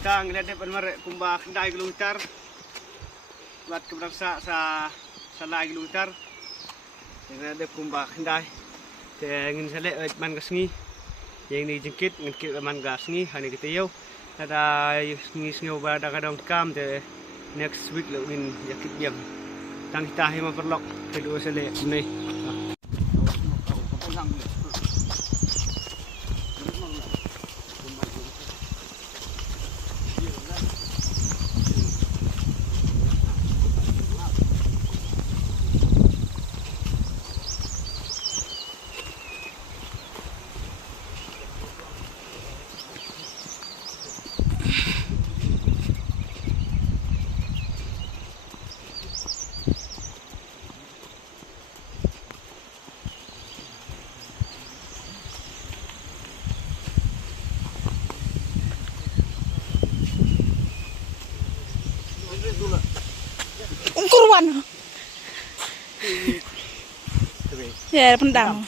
Kita ngeliat deh penmar kumbah kendai gelutar. Buat keberangsa sa lagi gelutar. Ngeliat deh kumbah kendai. Ngin sale man gasngi. Yang ni jengkit ngin man gasngi hani kita yo. Ada ngi pada kadang kam te next week lo ngin yakit jam. Tang kita hima perlok kedua sale ni. Ungkurwan. Ya, pendam.